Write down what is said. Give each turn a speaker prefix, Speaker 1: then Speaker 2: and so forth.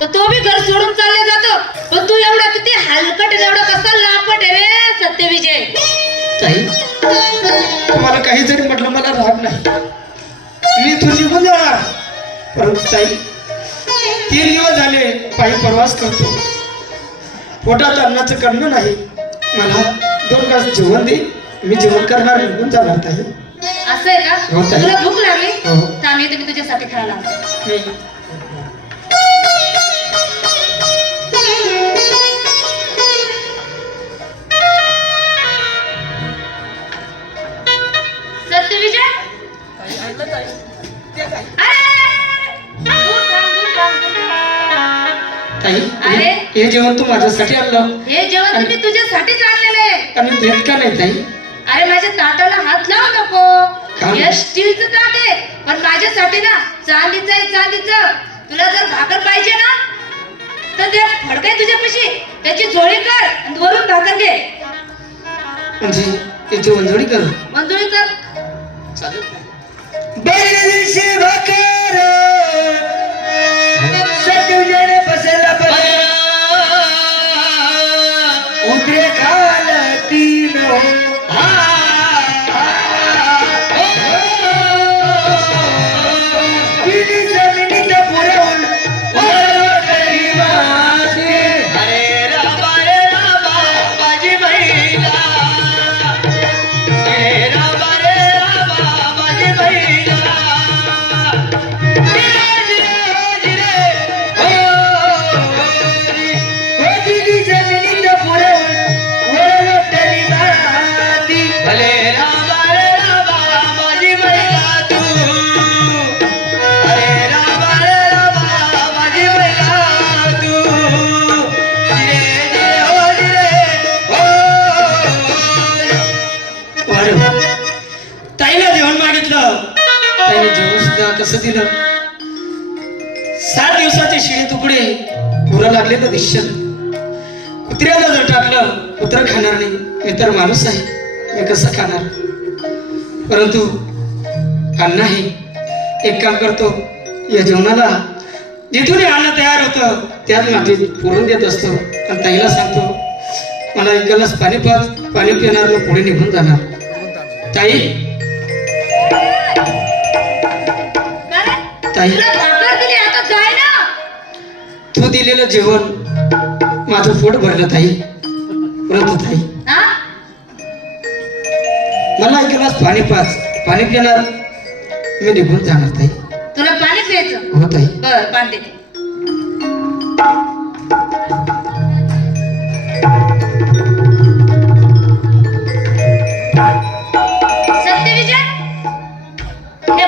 Speaker 1: तर तो बी घर सोडून चालले जातो. पण तू एवढा किती हलकट एवढा कसा लापट रे सत्यविजय.
Speaker 2: ताई तुम्हाला काही जरी म्हटलं मला राग नाही. मी तू निघून जाणार. परंतु ताई तीन दिवस झाले पायी प्रवास करतो. पोटात अन्नाचं करणं नाही. मला दोन तास जेवण दे. मी जेवण करणार निघून जाणार ताई.
Speaker 1: असं आहे
Speaker 2: हो,
Speaker 1: का
Speaker 2: ताई.
Speaker 1: तुला भूक लागली?
Speaker 2: हो.
Speaker 1: तर आम्ही तुझ्यासाठी खायला.
Speaker 2: ताई
Speaker 1: अरे.
Speaker 2: हे- जेवण तू माझ्यासाठी आणलं.
Speaker 1: हे जेवण मी तुझ्यासाठीच आणलेलं आहे.
Speaker 2: आणि देत का नाही ताई.
Speaker 1: अरे माझ्या ताटाला हात लावू? नको. हे स्टीलचं ताट आहे. पण माझ्यासाठी ना चांदीचं आहे चांदीचं. तुला जर भाकर पाहिजे ना तर ते फडकाय तुझ्यापाशी. त्याची झोळी कर आणि वरून भाकर घे.
Speaker 2: म्हणजे जेवण जोडी कर.
Speaker 1: मंजुळी कर.
Speaker 2: चालेल. दिवशी भाकर. कसं दिलं? सात दिवसाचे शिळे तुकडे पुरा लागले तर दिसत. कुत्र्याला जर टाकलं कुत्र खाणार नाही मी तर माणूस आहे. मी कसं खाणार? परंतु नाही. हे एक काम करतो. या जेवणाला जिथून अन्न तयार होतं त्यात मागे पुरून देत असतो. आणि ताईला सांगतो मला एक गलास पाणी पाच पाणी पिणार मग पुढे निघून जाणार. ताई. ताई. तू दिलेलं जेवण माझं पोट भरलं ताई. परंतु ताई मला एक ग्लास पाणी पाच पाणी पिणार. मी निघून जाणार ताई.
Speaker 1: तुला पाणी प्यायचं?
Speaker 2: हो ताई.
Speaker 1: बर पाणी देते. सत्यविजय हे